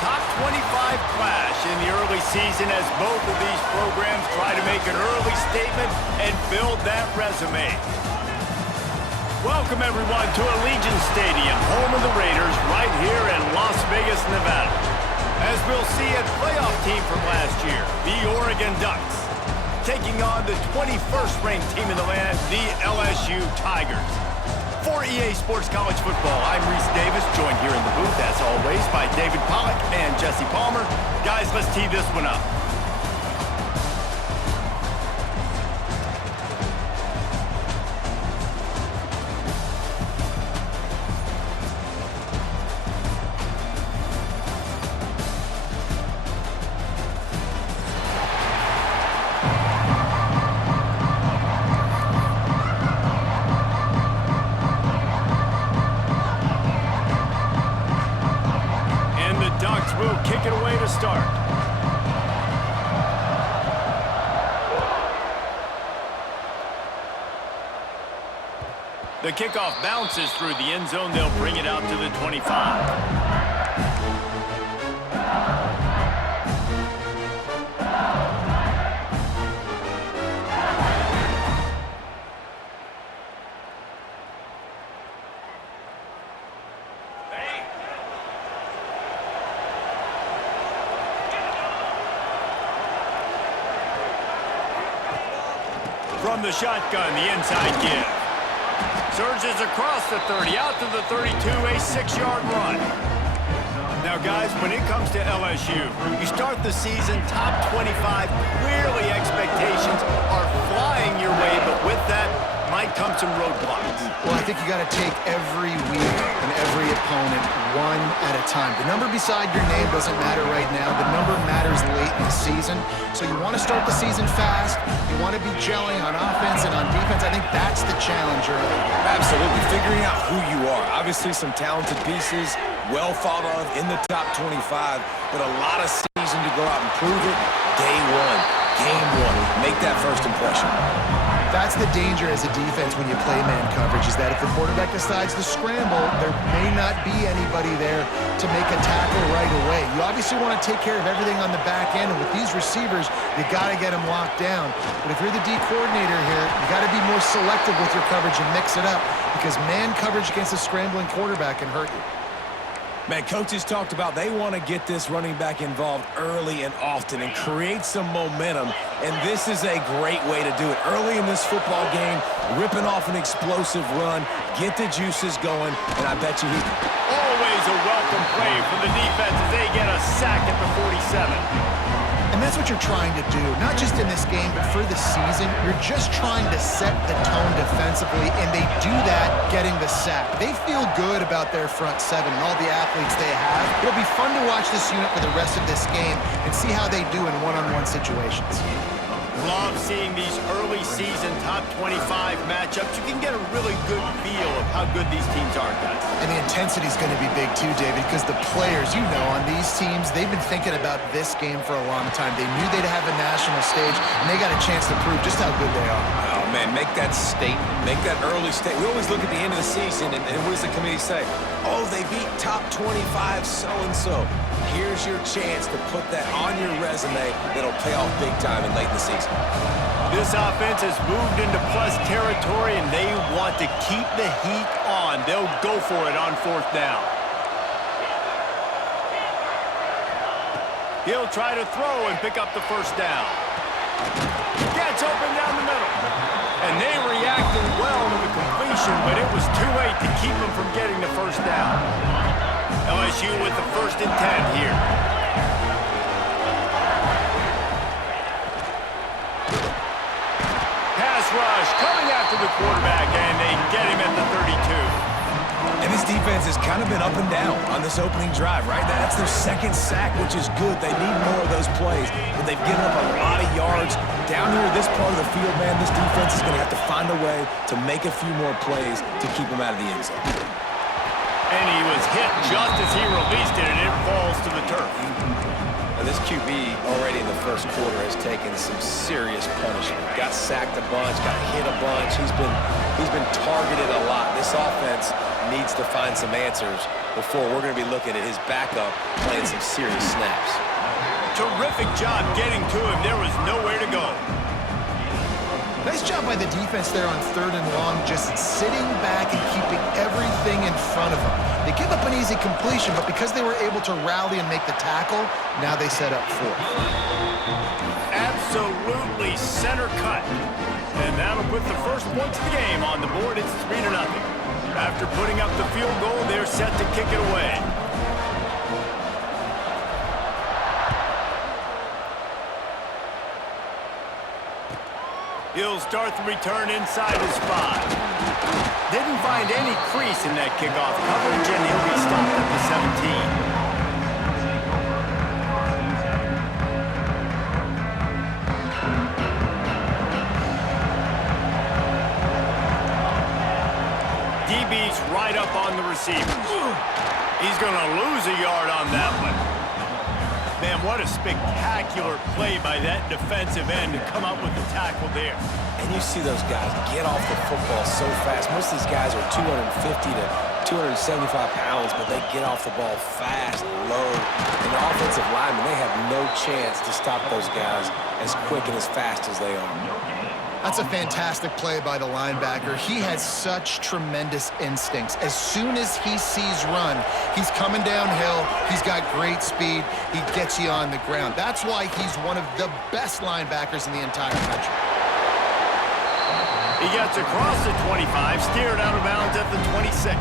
top 25 clash in the early season as both of these programs try to make an early statement and build that resume. Welcome, everyone, to Allegiant Stadium, home of the Raiders, right here in Las Vegas, Nevada. As we'll see, a playoff team from last year, the Oregon Ducks, taking on the 21st ranked team in the land, the LSU Tigers. For EA Sports College Football, I'm Reese Davis, joined here in the booth, as always, by David Pollack and Jesse Palmer. Guys, let's tee this one up. Will kick it away to start. The kickoff bounces through the end zone. They'll bring it out to the 25. From the shotgun, the inside give. Surges across the 30, out to the 32, a 6-yard run. Now, guys, when it comes to LSU, you start the season top 25. Clearly, expectations are flying your way, but with that might come some roadblocks. Well, I think you got to take every week and every opponent one at a time. The number beside your name doesn't matter right now. The number matters late in the season. So you want to start the season fast. You want to be gelling on offense and on defense. I think that's the challenge early. Absolutely. Figuring out who you are. Obviously, some talented pieces, well thought of in the top 25, but a lot of season to go out and prove it. Day one, game one, make that first impression. That's the danger as a defense when you play man coverage, is that if the quarterback decides to scramble, there may not be anybody there to make a tackle right away. You obviously want to take care of everything on the back end, and with these receivers, you got to get them locked down. But if you're the D coordinator here, you got to be more selective with your coverage and mix it up, because man coverage against a scrambling quarterback can hurt you. Man, coaches talked about they want to get this running back involved early and often and create some momentum, and this is a great way to do it. Early in this football game, ripping off an explosive run, get the juices going, and I bet you he... Always a welcome play for the defense as they get a sack at the 47. And that's what you're trying to do, not just in this game, but for the season. You're just trying to set the tone defensively, and they do that getting the sack. They feel good about their front seven and all the athletes they have. It'll be fun to watch this unit for the rest of this game and see how they do in one-on-one situations. Love seeing these early season top 25 matchups. You can get a really good feel of how good these teams are, guys. And the intensity is going to be big too, David, because the players, you know, on these teams, they've been thinking about this game for a long time. They knew they'd have a national stage, and they got a chance to prove just how good they are. Oh, man, make that statement. Make that early statement. We always look at the end of the season, and what does the committee say? Oh, they beat top 25 so-and-so. Here's your chance to put that on your resume that'll pay off big time in late in the season. This offense has moved into plus territory, and they want to keep the heat on. They'll go for it on 4th down. He'll try to throw and pick up the 1st down. Gets open down the middle. And they reacted well to the completion, but it was too late to keep them from getting the 1st down. LSU with the 1st and 10 here. Pass rush coming after the quarterback, and they get him at the 32. And this defense has kind of been up and down on this opening drive, right? That's their 2nd sack, which is good. They need more of those plays, but they've given up a lot of yards. Down here, this part of the field, man, this defense is going to have to find a way to make a few more plays to keep them out of the end zone. And he was hit just as he released it, and it falls to the turf. And this QB already in the first quarter has taken some serious punishment. Got sacked a bunch, got hit a bunch. He's been targeted a lot. This offense needs to find some answers before we're going to be looking at his backup playing some serious snaps. Terrific job getting to him. There was nowhere to go. Nice job by the defense there on 3rd and long, just sitting back and keeping everything in front of them. They give up an easy completion, but because they were able to rally and make the tackle, now they set up 4th. Absolutely center cut. And that'll put the first points of the game on the board. It's 3-0. After putting up the field goal, they're set to kick it away. He'll start the return inside his 5. Didn't find any crease in that kickoff coverage, and he'll be stopped at the 17. DB's right up on the receivers. He's going to lose a yard on that one. Man, what a spectacular play by that defensive end to come up with the tackle there. And you see those guys get off the football so fast. Most of these guys are 250 to 275 pounds, but they get off the ball fast, low. And the offensive linemen, they have no chance to stop those guys as quick and as fast as they are. That's a fantastic play by the linebacker. He has such tremendous instincts. As soon as he sees run, he's coming downhill. He's got great speed. He gets you on the ground. That's why he's one of the best linebackers in the entire country. He gets across the 25, steered out of bounds at the 26.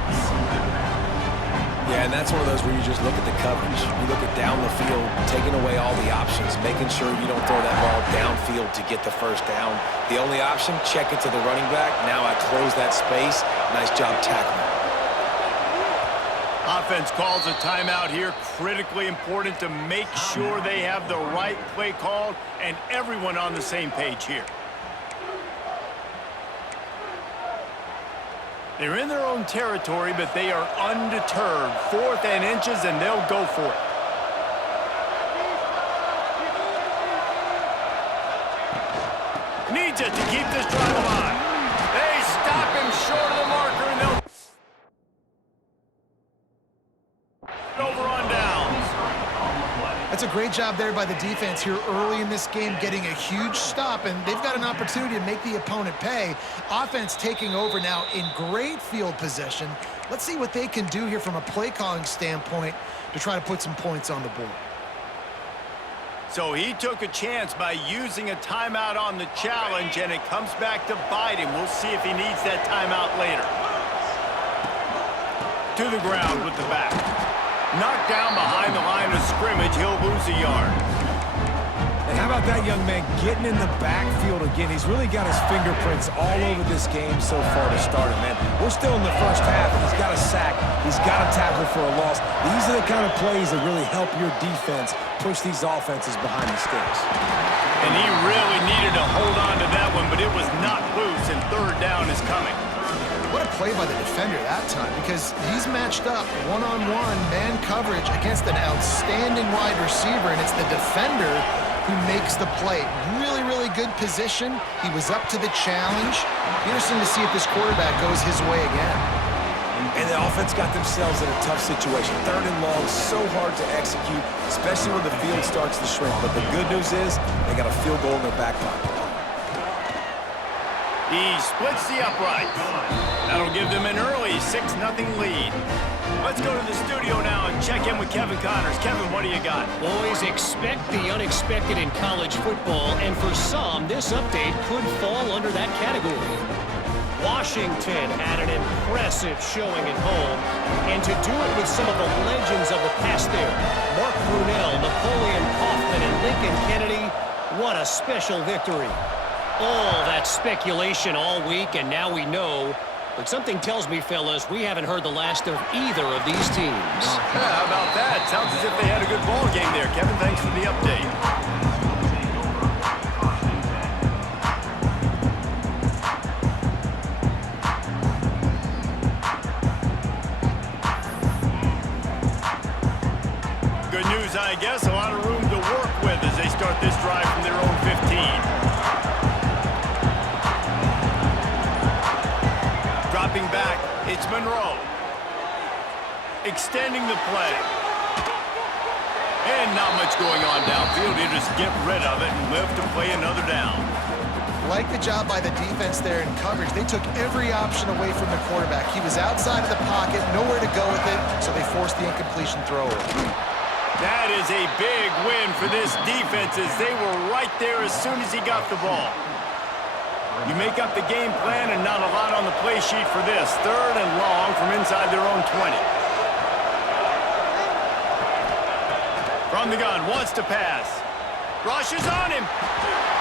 Yeah, and that's one of those where you just look at the coverage. You look at down the field, taking away all the options, making sure you don't throw that ball downfield to get the first down. The only option, check it to the running back. Now I close that space. Nice job tackling. Offense calls a timeout here. Critically important to make sure they have the right play called and everyone on the same page here. They're in their own territory, but they are undeterred. 4th and inches, and they'll go for it. Needs it to keep this drive alive. They stop him short of the marker, and they'll over on downs. That's a great job there by the defense here early in this game, getting a huge stop, and they've got an opportunity to make the opponent pay. Offense taking over now in great field position. Let's see what they can do here from a play calling standpoint to try to put some points on the board. So he took a chance by using a timeout on the challenge, and it comes back to bite him. We'll see if he needs that timeout later. To the ground with the back. Knocked down behind the line of scrimmage. He'll lose a yard. And how about that young man getting in the backfield again? He's really got his fingerprints all over this game so far to start it, man. We're still in the first half, and he's got a sack. He's got a tackle for a loss. These are the kind of plays that really help your defense push these offenses behind the sticks. And he really needed to hold on to that one, but it was not loose, and 3rd down is coming. What a play by the defender that time, because he's matched up one-on-one man coverage against an outstanding wide receiver, and it's the defender who makes the play. Really, really good position. He was up to the challenge. Interesting to see if this quarterback goes his way again. And the offense got themselves in a tough situation. 3rd and long, so hard to execute, especially when the field starts to shrink. But the good news is they got a field goal in their back pocket. He splits the uprights. That'll give them an early 6-0 lead. Let's go to the studio now and check in with Kevin Connors. Kevin, what do you got? Boys, expect the unexpected in college football, and for some, this update could fall under that category. Washington had an impressive showing at home, and to do it with some of the legends of the past there, Mark Brunell, Napoleon Kaufman, and Lincoln Kennedy, what a special victory. All that speculation all week, and now we know. But something tells me, fellas, we haven't heard the last of either of these teams. Yeah, how about that? Sounds as if they had a good ball game there. Kevin, thanks for the update. Good news, I guess. A lot of room to work It's Monroe. Extending the play. And not much going on downfield. He'll just get rid of it and live to play another down. Like the job by the defense there in coverage. They took every option away from the quarterback. He was outside of the pocket, nowhere to go with it, so they forced the incompletion throw. That is a big win for this defense as they were right there as soon as he got the ball. You make up the game plan and not a lot on the play sheet for this. 3rd and long from inside their own 20. From the gun, wants to pass. Rushes on him.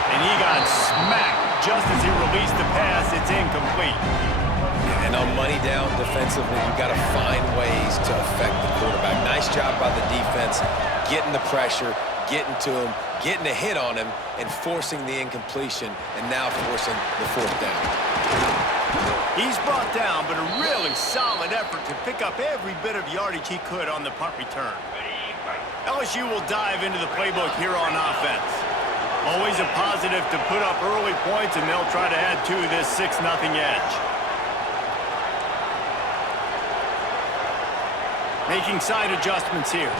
And he got smacked just as he released the pass. It's incomplete. And on money down defensively, you've got to find ways to affect the quarterback. Nice job by the defense, getting the pressure, getting to him, getting a hit on him, and forcing the incompletion, and now forcing the 4th down. He's brought down, but a really solid effort to pick up every bit of yardage he could on the punt return. LSU will dive into the playbook here on offense. Always a positive to put up early points, and they'll try to add to this 6-0 edge. Making side adjustments here.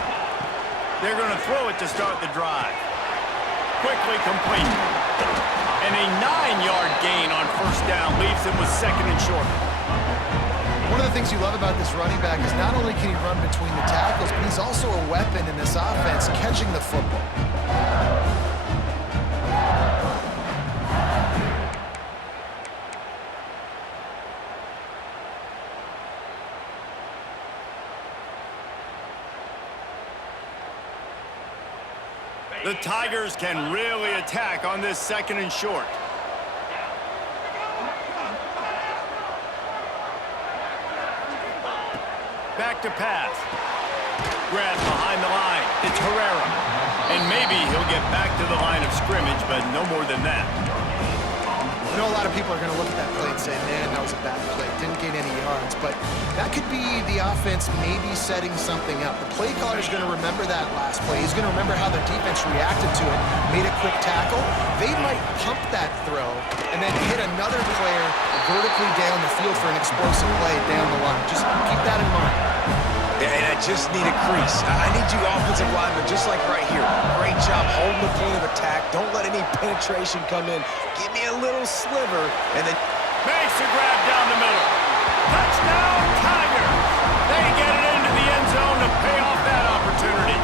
They're going to throw it to start the drive. Quickly complete. And a 9-yard gain on 1st down leaves him with 2nd and short. One of the things you love about this running back is not only can he run between the tackles, but he's also a weapon in this offense catching the football. The Tigers can really attack on this 2nd and short. Back to pass. Grabbed behind the line. It's Herrera. And maybe he'll get back to the line of scrimmage, but no more than that. I know a lot of people are going to look at that play and say, man, that was a bad play. Didn't gain any yards. But that could be the offense maybe setting something up. The play caller is going to remember that last play. He's going to remember how the defense reacted to it, made a quick tackle. They might pump that throw and then hit another player vertically down the field for an explosive play down the line. Just keep that in mind. Yeah, and I just need a crease. I need you offensive linemen, just like right here. Great job holding the point of attack. Don't let any penetration come in. Give me a little sliver, and then Makes a grab down the middle. Touchdown, Tigers! They get it into the end zone to pay off that opportunity.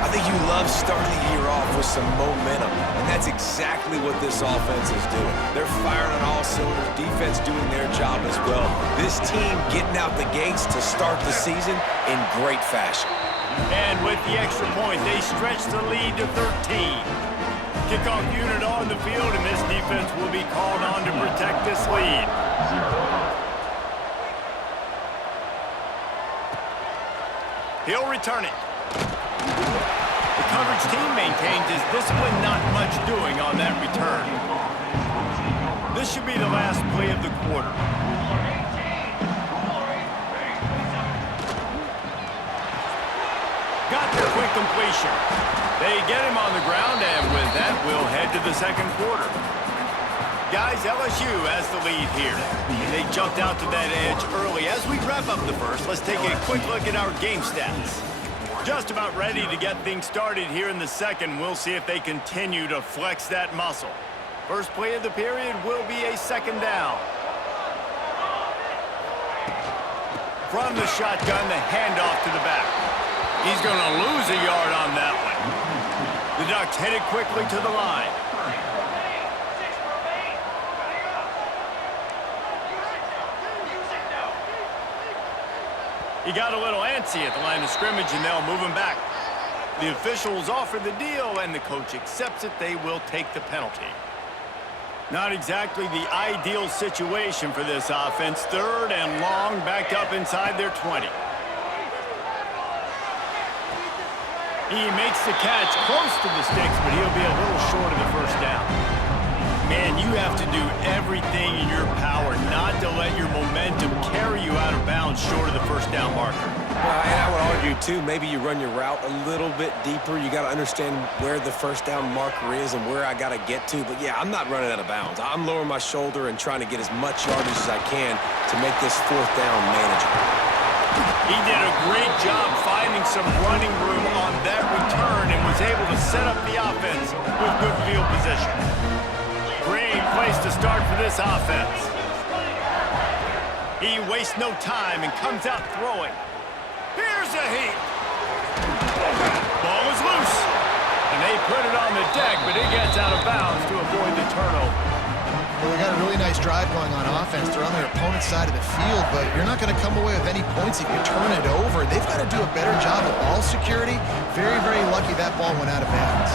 I think you love starting the year off with some momentum, and that's exactly what this offense is doing. They're firing on all cylinders, defense doing their job as well. This team getting out the gates to start the season in great fashion. And with the extra point, they stretch the lead to 13. Kickoff unit on the field, and this defense will be called on to protect this lead. He'll return it. The coverage team maintains his discipline, not much doing on that return. This should be the last play of the quarter. Got the quick completion. They get him on the ground, and with that, we'll head to the 2nd quarter. Guys, LSU has the lead here. They jumped out to that edge early. As we wrap up the first, let's take a quick look at our game stats. Just about ready to get things started here in the 2nd. We'll see if they continue to flex that muscle. First play of the period will be a 2nd down. From the shotgun, the handoff to the back. He's going to lose a yard on that one. The Ducks headed quickly to the line. He got a little antsy at the line of scrimmage, and they'll move him back. The officials offer the deal, and the coach accepts it. They will take the penalty. Not exactly the ideal situation for this offense. 3rd and long, backed up inside their 20. He makes the catch close to the sticks, but he'll be a little short of the 1st down. Man, you have to do everything in your power not to let your momentum carry you out of bounds short of the 1st down marker. And I would argue, too, maybe you run your route a little bit deeper. You got to understand where the first down marker is and where I got to get to. But, yeah, I'm not running out of bounds. I'm lowering my shoulder and trying to get as much yardage as I can to make this fourth down manageable. He did a great job finding some running room on that return and was able to set up the offense with good field position. Great place to start for this offense. He wastes no time and comes out throwing. Here's a heat. Ball is loose. And they put it on the deck, but it gets out of bounds to avoid the turnover. Well, they got a really nice drive going on offense. They're on their opponent's side of the field, but you're not going to come away with any points if you turn it over. They've got to do a better job of ball security. Very, very lucky that ball went out of bounds.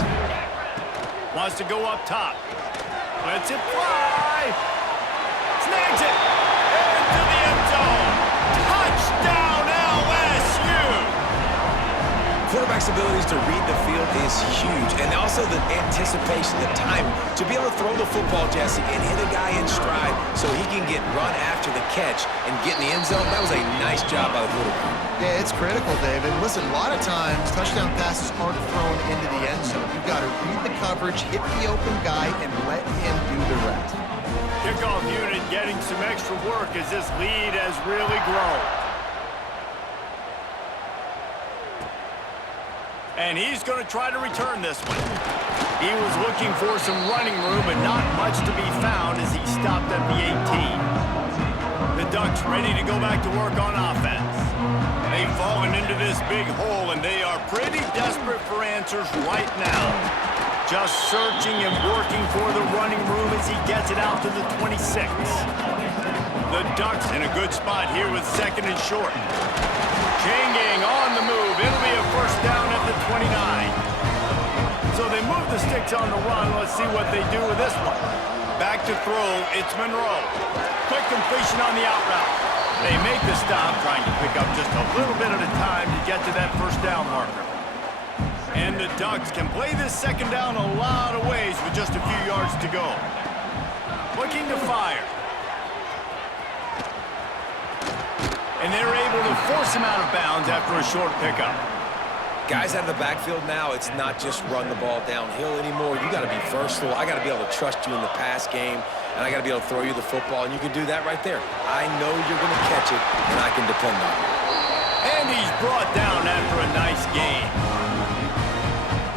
Wants to go up top. Lets it fly. Snags it. Into the end zone. Touchdown, LSU. Quarterback's abilities to read the field is huge, and also the anticipation, the time to be able to throw the football, Jesse, and hit a guy in stride so he can get run after the catch and get in the end zone. That was a nice job by the quarterback. Yeah, it's critical, David. Listen, a lot of times touchdown passes aren't thrown into the end zone. You've got to read the coverage, hit the open guy, and let him do the rest. Kickoff unit getting some extra work as this lead has really grown. And he's going to try to return this one. He was looking for some running room, but not much to be found as he stopped at the 18. The Ducks ready to go back to work on offense. They've fallen into this big hole, and they are pretty desperate for answers right now. Just searching and working for the running room as he gets it out to the 26. The Ducks in a good spot here with second and short. Chain gang on the move. It'll be a first down at the 29. So they move the sticks on the run. Let's see what they do with this one. Back to throw. It's Monroe. Quick completion on the out route. They make the stop, trying to pick up just a little bit at a time to get to that first down marker. And the Ducks can play this second down a lot of ways with just a few yards to go. Looking to fire. And they're able to force him out of bounds after a short pickup. Guys out of the backfield now, it's not just run the ball downhill anymore. You got to be versatile. I got to be able to trust you in the pass game, and I got to be able to throw you the football, and you can do that right there. I know you're going to catch it, and I can depend on it. And he's brought down after a nice game.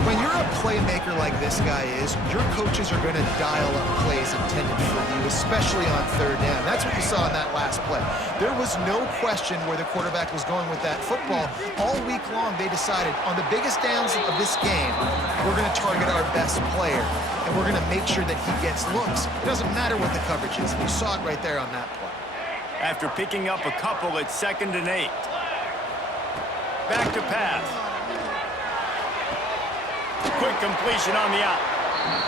When you're a playmaker like this guy is, your coaches are going to dial up plays intended for you, especially on third down. That's what you saw in that last play. There was no question where the quarterback was going with that football. All week long, they decided on the biggest downs of this game, we're going to target our best player, and we're going to make sure that he gets looks. It doesn't matter what the coverage is, and you saw it right there on that play. After picking up a couple at 2nd and 8. Back to pass. Quick completion on the out.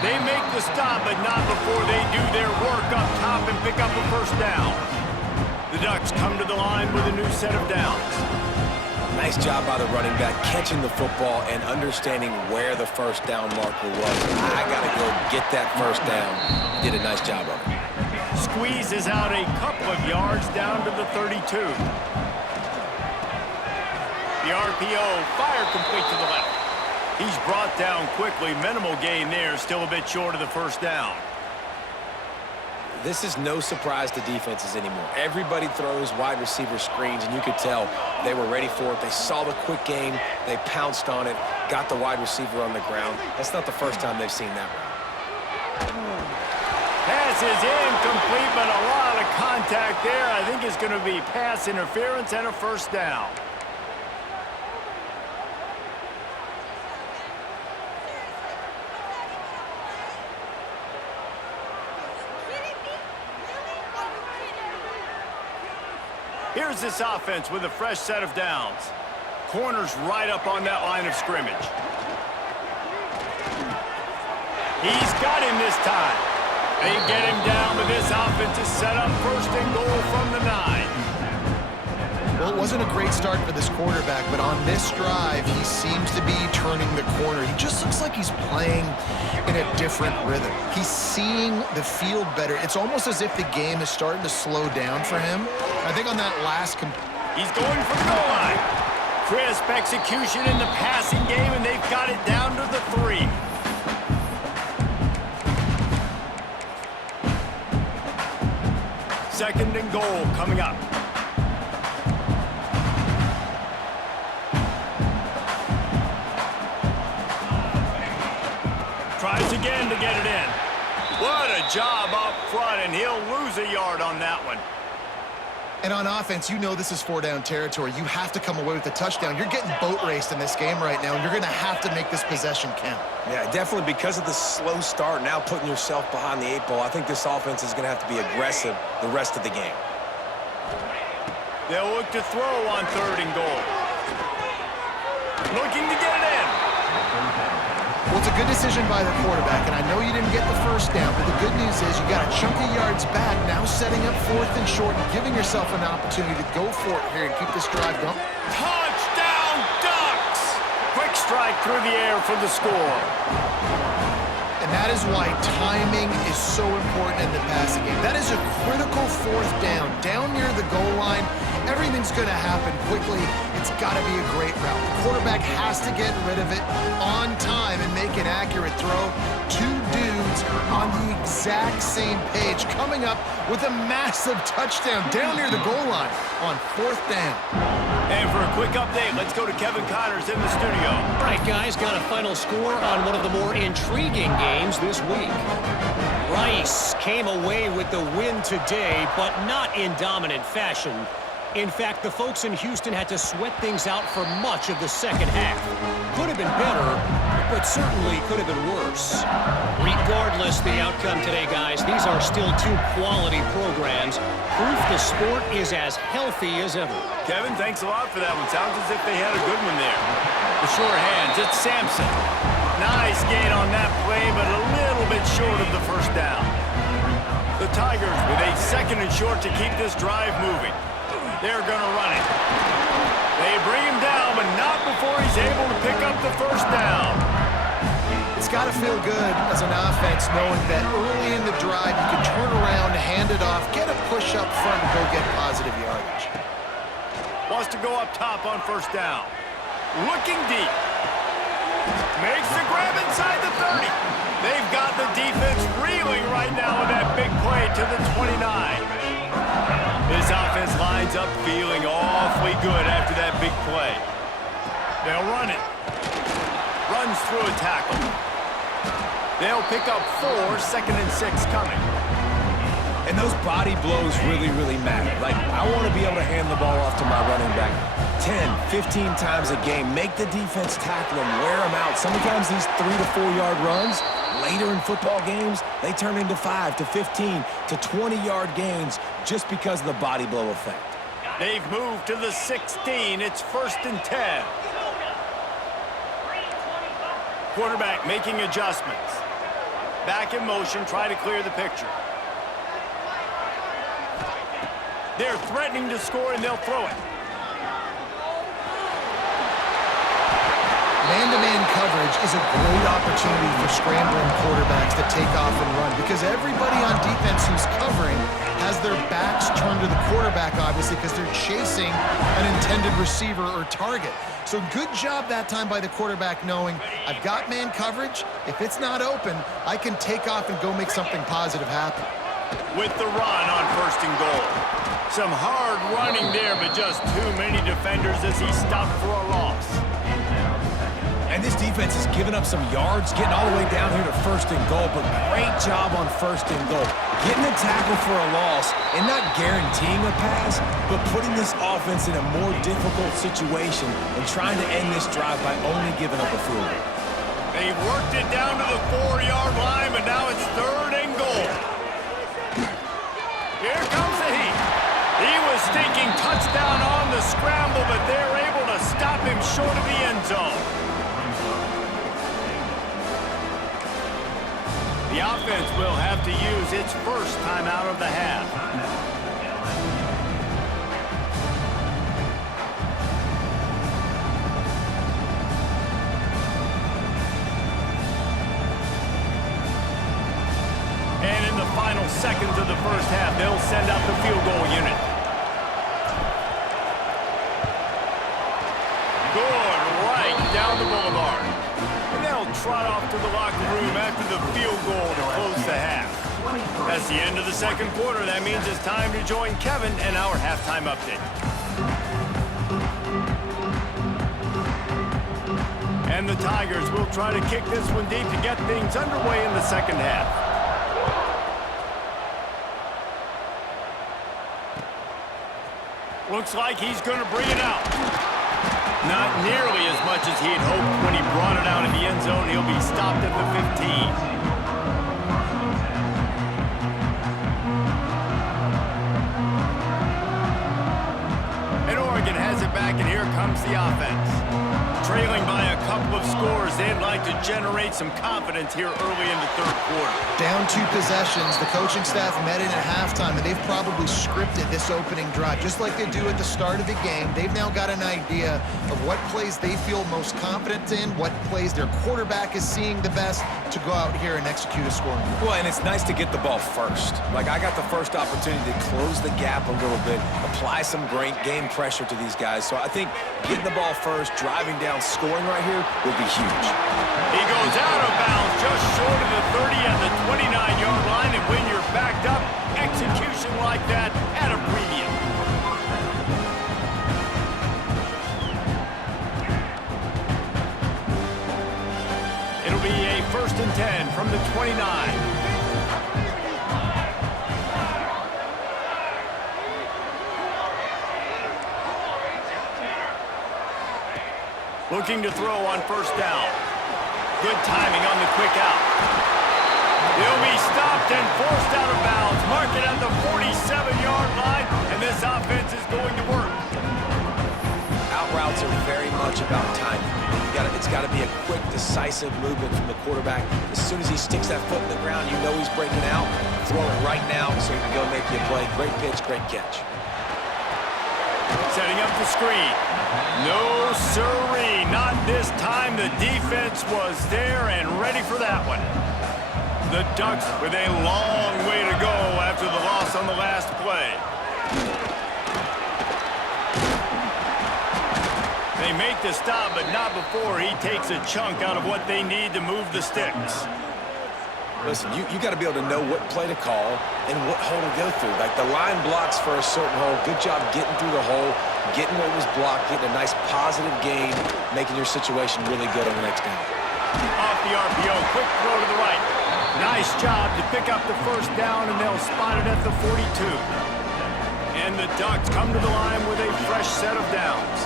They make the stop, but not before they do their work up top and pick up a first down. The Ducks come to the line with a new set of downs. Nice job by the running back, catching the football and understanding where the first down marker was. I got to go get that first down. Did a nice job of it. Squeezes out a couple of yards down to the 32. The RPO, fire complete to the left. He's brought down quickly. Minimal gain there, still a bit short of the first down. This is no surprise to defenses anymore. Everybody throws wide receiver screens, and you could tell they were ready for it. They saw the quick game. They pounced on it, got the wide receiver on the ground. That's not the first time they've seen that route. Pass is incomplete, but a lot of contact there. I think it's going to be pass interference and a first down. Here's this offense with a fresh set of downs. Corners right up on that line of scrimmage. He's got him this time. They get him down, but this offense is set up first and goal from the 9. Well, it wasn't a great start for this quarterback, but on this drive, he seems to be turning the corner. He just looks like he's playing in a different rhythm. He's seeing the field better. It's almost as if the game is starting to slow down for him. I think on that last... He's going for the goal line. Crisp execution in the passing game, and they've got it down to the 3. Second and goal coming up. Tries again to get it in. What a job up front, and he'll lose a yard on that one. And on offense, you know this is 4-down territory. You have to come away with a touchdown. You're getting boat raced in this game right now, and you're going to have to make this possession count. Yeah, definitely because of the slow start, now putting yourself behind the 8 ball, I think this offense is going to have to be aggressive the rest of the game. They'll look to throw on 3rd and goal. Looking to get it in. Well, it's a good decision by the quarterback, and I know you didn't get the first down, but the good news is you got a chunk of yards back, now setting up 4th and short and giving yourself an opportunity to go for it here and keep this drive going. Touchdown, Ducks! Quick strike through the air for the score. And that is why timing is so important in the passing game. That is a critical 4th down. Down near the goal line, everything's going to happen quickly. It's got to be a great route. The quarterback has to get rid of it on time and make an accurate throw. 2 dudes on the exact same page, coming up with a massive touchdown down near the goal line on 4th down. And for a quick update, let's go to Kevin Connors in the studio. All right, guys, got a final score on one of the more intriguing games this week. Rice came away with the win today, but not in dominant fashion. In fact, the folks in Houston had to sweat things out for much of the second half. Could have been better, but certainly could have been worse. Regardless the outcome today, guys, these are still 2 quality programs. Proof the sport is as healthy as ever. Kevin, thanks a lot for that one. Sounds as if they had a good one there. The sure hands, it's Sampson. Nice gain on that play, but a little bit short of the first down. The Tigers with a 2nd and short to keep this drive moving. They're going to run it. They bring him down, but not before he's able to pick up the first down. It's got to feel good as an offense knowing that early in the drive you can turn around, hand it off, get a push up front, and go get positive yardage. Wants to go up top on 1st down. Looking deep. Makes the grab inside the 30. They've got the defense reeling right now with that big play to the 29. This offense lines up feeling awfully good after that big play. They'll run it. Runs through a tackle. They'll pick up 4, 2nd and 6 coming. And those body blows really matter. Like, I want to be able to hand the ball off to my running back 10, 15 times a game. Make the defense tackle them, wear them out. Sometimes these 3 to 4 yard runs, later in football games, they turn into 5 to 15 to 20-yard gains just because of the body blow effect. They've moved to the 16. It's 1st and 10. Quarterback making adjustments. Back in motion, try to clear the picture. They're threatening to score, and they'll throw it. Man-to-man coverage is a great opportunity for scrambling quarterbacks to take off and run because everybody on defense who's covering has their backs turned to the quarterback, obviously, because they're chasing an intended receiver or target. So good job that time by the quarterback knowing I've got man coverage. If it's not open, I can take off and go make something positive happen. With the run on 1st and goal. Some hard running there, but just too many defenders as he stopped for a loss. And this defense has given up some yards, getting all the way down here to 1st and goal, but great job on 1st and goal. Getting a tackle for a loss and not guaranteeing a pass, but putting this offense in a more difficult situation and trying to end this drive by only giving up a field goal. They've worked it down to the 4-yard line, but now it's 3rd and goal. Here comes the heat. He was thinking touchdown on the scramble, but they're able to stop him short of the end zone. The offense will have to use its first timeout of the half. And in the final seconds of the first half, they'll send out the field goal unit. trot off to the locker room after the field goal to close the half. That's the end of the second quarter. That means it's time to join Kevin and our halftime update. And the Tigers will try to kick this one deep to get things underway in the second half. Looks like he's going to bring it out. Not nearly as much as he had hoped when he brought it out in the end zone. He'll be stopped at the 15. And Oregon has it back, and here comes the offense. Trailing by a couple of scores, they'd like to generate some confidence here early in the third quarter. Down 2 possessions, the coaching staff met in at halftime, and they've probably scripted this opening drive. Just like they do at the start of the game, they've now got an idea of what plays they feel most confident in, what plays their quarterback is seeing the best to go out here and execute a scoring. Well, and it's nice to get the ball first. Like, I got the first opportunity to close the gap a little bit, apply some great game pressure to these guys. So I think getting the ball first, driving down, scoring right here would be huge. He goes out of bounds just short of the 30 and the 29-yard line, and when you're backed up, execution like that at a premium. It'll be a 1st and 10 from the 29. Looking to throw on 1st down. Good timing on the quick out. He'll be stopped and forced out of bounds. Mark it at the 47-yard line, and this offense is going to work. Out routes are very much about timing. It's got to be a quick, decisive movement from the quarterback. As soon as he sticks that foot in the ground, you know he's breaking out. Throw it right now so he can go make you a play. Great pitch, great catch. Setting up the screen. No siree, not this time. The defense was there and ready for that one. The Ducks with a long way to go after the loss on the last play. They make the stop, but not before he takes a chunk out of what they need to move the sticks. Listen, you got to be able to know what play to call and what hole to go through. Like, the line blocks for a certain hole. Good job getting through the hole, getting what was blocked, getting a nice positive gain, making your situation really good on the next down. Off the RPO, quick throw to the right. Nice job to pick up the 1st down, and they'll spot it at the 42. And the Ducks come to the line with a fresh set of downs.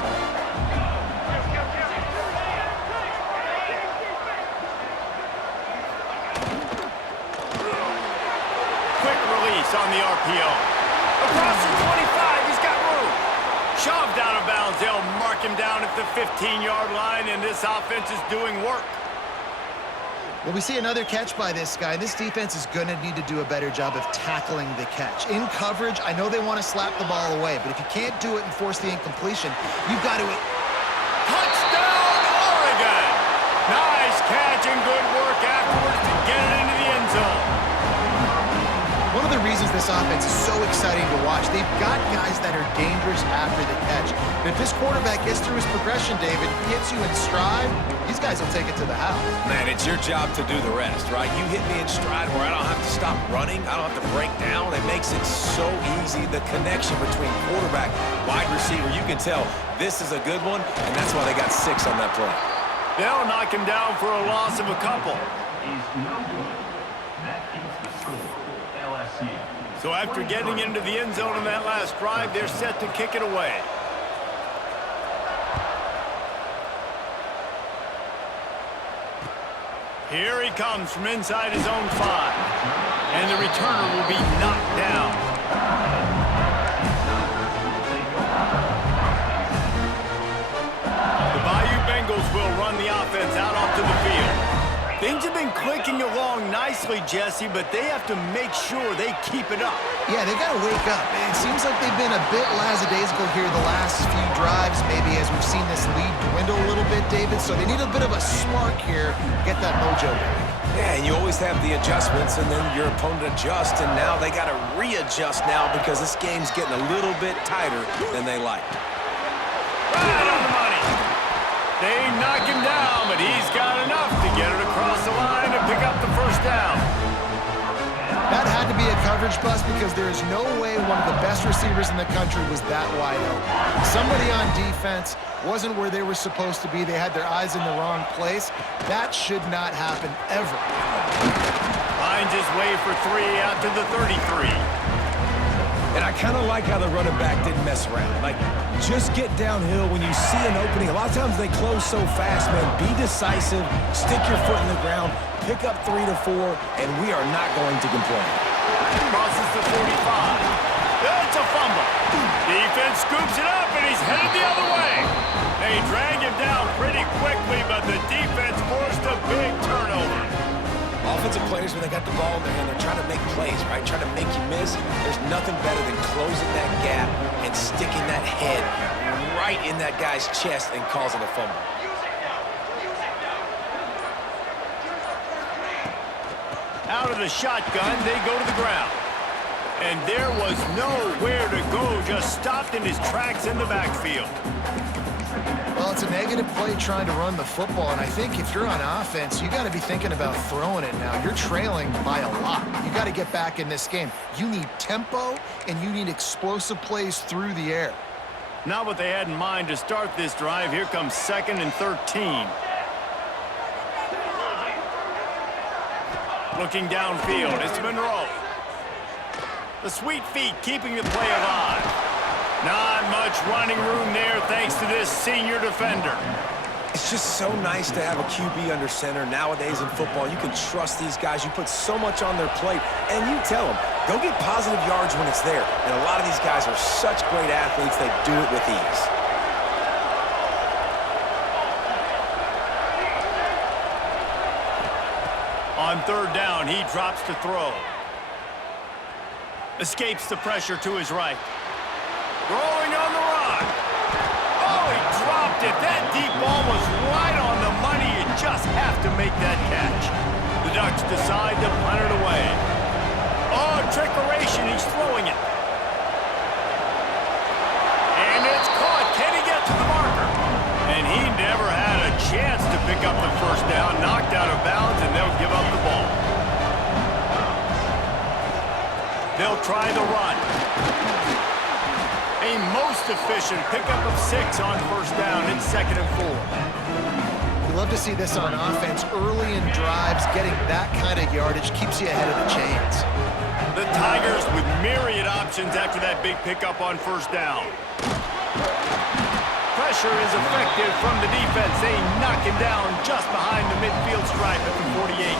On the RPO. Across the 25, he's got room. Shoved out of bounds. They'll mark him down at the 15-yard line, and this offense is doing work. Well, we see another catch by this guy. This defense is going to need to do a better job of tackling the catch. In coverage, I know they want to slap the ball away, but if you can't do it and force the incompletion, you've got to... Touchdown, Oregon! Nice catch and good work afterwards to get it into the end zone. One of the reasons this offense is so exciting to watch, they've got guys that are dangerous after the catch. But if this quarterback gets through his progression, David, hits you in stride, these guys will take it to the house. Man, it's your job to do the rest, right? You hit me in stride where I don't have to stop running. I don't have to break down. It makes it so easy. The connection between quarterback, wide receiver, you can tell this is a good one, and that's why they got 6 on that play. They'll knock him down for a loss of a couple. So after getting into the end zone on that last drive, they're set to kick it away. Here he comes from inside his own 5. And the returner will be knocked down. The Bayou Bengals will run the offense out onto the field. Things have been clicking along nicely, Jesse, but they have to make sure they keep it up. Yeah, they got to wake up. It seems like they've been a bit lackadaisical here the last few drives, maybe as we've seen this lead dwindle a little bit, David. So they need a bit of a spark here, get that mojo back. Yeah, and you always have the adjustments, and then your opponent adjusts, and now they got to readjust now because this game's getting a little bit tighter than they like. Right on the money. They knock him down, but he's got enough to get it across the line and pick up the first down. That had to be a coverage bust because there is no way one of the best receivers in the country was that wide open. Somebody on defense wasn't where they were supposed to be. They had their eyes in the wrong place. That should not happen ever. Finds his way for 3 out to the 33. And I kind of like how the running back didn't mess around. Like, just get downhill when you see an opening. A lot of times they close so fast, man. Be decisive, stick your foot in the ground, pick up 3 to 4, and we are not going to complain. Crosses the 45. That's a fumble. Defense scoops it up, and he's headed the other way. They drag him down pretty quickly, but the defense forced a big turnover. Offensive players, when they got the ball in their hand, they're trying to make plays, right? Trying to make you miss. There's nothing better than closing that gap and sticking that head right in that guy's chest and causing a fumble. Out of the shotgun, they go to the ground. And there was nowhere to go, just stopped in his tracks in the backfield. Well, it's a negative play trying to run the football, and I think if you're on offense, you got to be thinking about throwing it now. You're trailing by a lot. You got to get back in this game. You need tempo, and you need explosive plays through the air. Not what they had in mind to start this drive. Here comes 2nd and 13. Looking downfield, it's Monroe. The sweet feet keeping the play alive. Not much running room there thanks to this senior defender. It's just so nice to have a QB under center. Nowadays in football, you can trust these guys. You put so much on their plate, and you tell them, go get positive yards when it's there. And a lot of these guys are such great athletes, they do it with ease. On 3rd down, he drops to throw. Escapes the pressure to his right. Throwing on the run. Oh, he dropped it. That deep ball was right on the money. You just have to make that catch. The Ducks decide to punt it away. Oh, trickeration. He's throwing it. And it's caught. Can he get to the marker? And he never had a chance to pick up the first down. Knocked out of bounds, and they'll give up the ball. They'll try the run. A most efficient pickup of 6 on 1st down. It's 2nd and 4. We love to see this on offense. Early in drives, getting that kind of yardage keeps you ahead of the chains. The Tigers with myriad options after that big pickup on 1st down. Pressure is effective from the defense. They knock him down just behind the midfield stripe at the 48.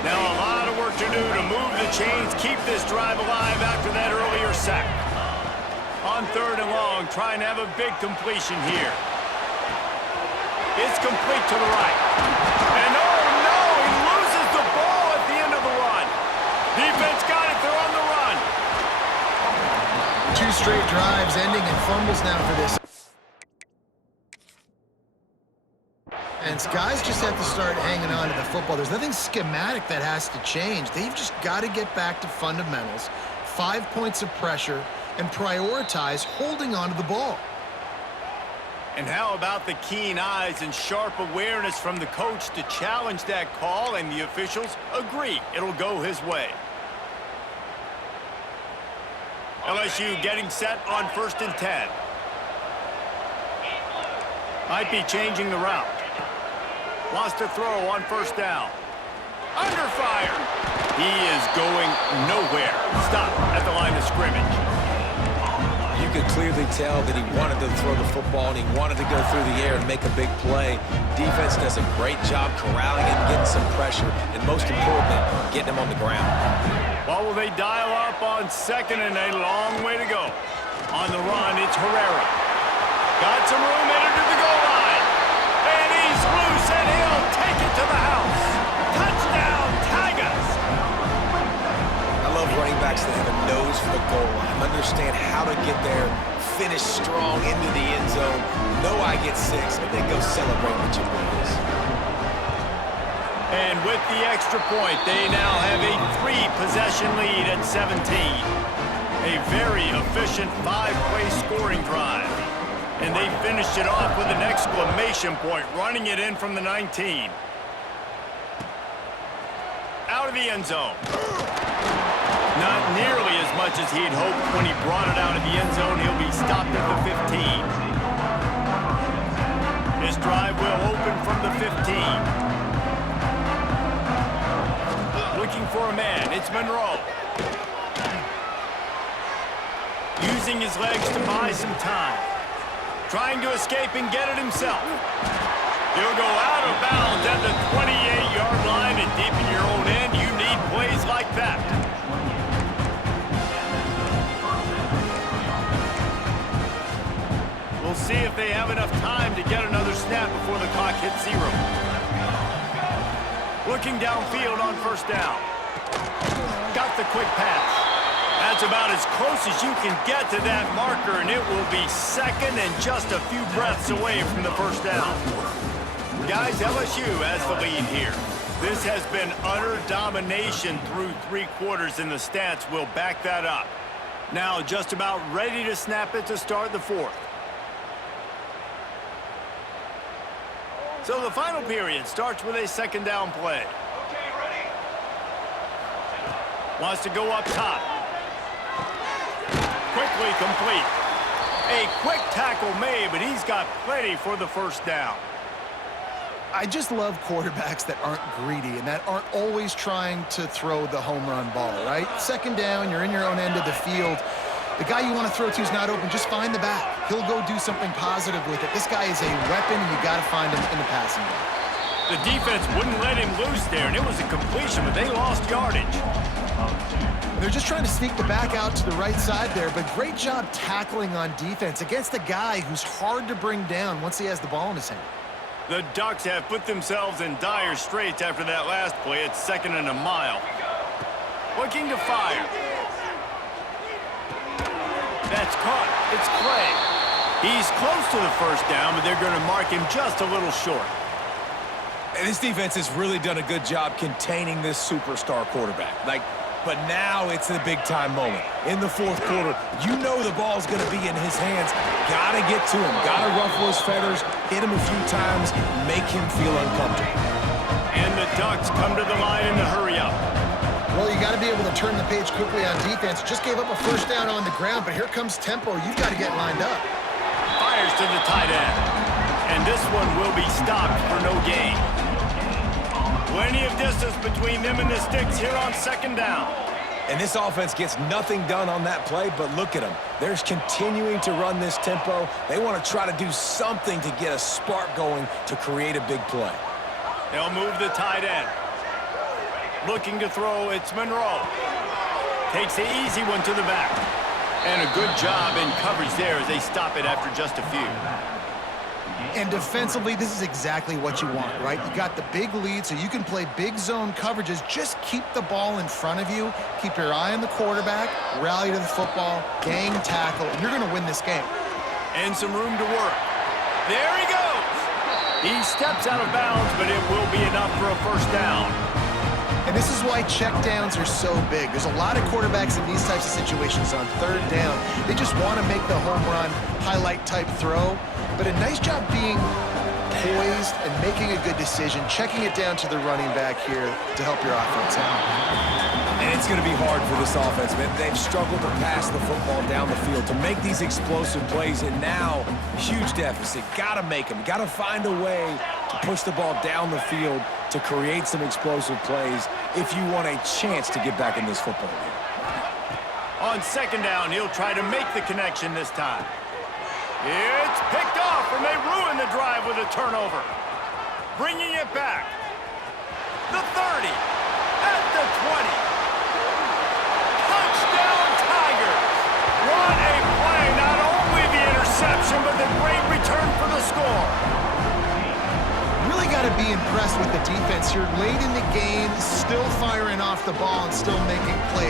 Now a lot of work to do to move the chains, keep this drive alive after that earlier sack. On 3rd and long, trying to have a big completion here. It's complete to the right. And oh no, he loses the ball at the end of the run. Defense got it, they're on the run. 2 straight drives ending in fumbles now for this. And guys just have to start hanging on to the football. There's nothing schematic that has to change. They've just got to get back to fundamentals, 5 points of pressure, and prioritize holding on to the ball. And how about the keen eyes and sharp awareness from the coach to challenge that call, and the officials agree it'll go his way. LSU getting set on 1st and 10. Might be changing the route. Wants to throw on 1st down. Under fire. He is going nowhere. Stop at the line of scrimmage. You could clearly tell that he wanted to throw the football and he wanted to go through the air and make a big play. Defense does a great job corralling him, getting some pressure, and most importantly, getting him on the ground. Well, will they dial up on 2nd and a long way to go? On the run, it's Herrera. Got some room headed to the goal line. And he's loose, and he'll take it to the house. Touchdown, Tigers! I love running backs that have a nose for the goal line, understand how to get there, finish strong into the end zone, know I get 6, and then go celebrate with your boys. And with the extra point, they now have a 3-possession lead at 17. A very efficient 5-play scoring drive. And they finished it off with an exclamation point, running it in from the 19. Out of the end zone. Not nearly as much as he'd hoped when he brought it out of the end zone. He'll be stopped at the 15. This drive will open from the 15. Looking for a man. It's Monroe. Using his legs to buy some time. Trying to escape and get it himself. He'll go out of bounds at the 28-yard line, and deep in your own end, you need plays like that. We'll see if they have enough time to get another snap before the clock hits 0. Looking downfield on first down. Got the quick pass. That's about as close as you can get to that marker, and it will be second and just a few breaths away from the first down. Guys, LSU has the lead here. This has been utter domination through 3 quarters, and the stats will back that up. Now just about ready to snap it to start the 4th. So the final period starts with a second down play. Wants to go up top. Quickly complete. A quick tackle made, but he's got plenty for the first down. I just love quarterbacks that aren't greedy and that aren't always trying to throw the home run ball, right? Second down, you're in your own end of the field. The guy you want to throw to is not open. Just find the back. He'll go do something positive with it. This guy is a weapon, and you got to find him in the passing game. The defense wouldn't let him loose there, and it was a completion, but they lost yardage. They're just trying to sneak the back out to the right side there, but great job tackling on defense against a guy who's hard to bring down once he has the ball in his hand. The Ducks have put themselves in dire straits after that last play. It's 2nd and a mile. Looking to fire. That's caught. It's Clay. He's close to the first down, but they're going to mark him just a little short. And this defense has really done a good job containing this superstar quarterback. But now it's a big-time moment. In the 4th quarter, you know the ball's going to be in his hands. Got to get to him. Got to ruffle his feathers, hit him a few times, make him feel uncomfortable. And the Ducks come to the line in the hurry-up. Well, you got to be able to turn the page quickly on defense. Just gave up a first down on the ground, but here comes tempo. You've got to get lined up. Fires to the tight end. And this one will be stopped for no gain. Plenty of distance between them and the sticks here on 2nd down. And this offense gets nothing done on that play, but look at them. They're continuing to run this tempo. They want to try to do something to get a spark going to create a big play. They'll move the tight end. Looking to throw, it's Monroe. Takes the easy one to the back. And a good job in coverage there as they stop it after just a few. And defensively, this is exactly what you want, right? You got the big lead, so you can play big zone coverages. Just keep the ball in front of you. Keep your eye on the quarterback. Rally to the football. Gang tackle. And you're going to win this game. And some room to work. There he goes. He steps out of bounds, but it will be enough for a first down. And this is why checkdowns are so big. There's a lot of quarterbacks in these types of situations on 3rd down. They just want to make the home run, highlight-type throw. But a nice job being poised and making a good decision, checking it down to the running back here to help your offense out. And it's going to be hard for this offense, man. They've struggled to pass the football down the field, to make these explosive plays, and now, huge deficit. Got to make them. Got to find a way to push the ball down the field to create some explosive plays if you want a chance to get back in this football game. On 2nd down, he'll try to make the connection this time. It's picked off, and they ruin the drive with a turnover. Bringing it back. The 30. At the 20. Touchdown, Tigers. What a play. Not only the interception, but the great return for the score. Really got to be impressed with the defense here. Late in the game, still firing off the ball and still making plays.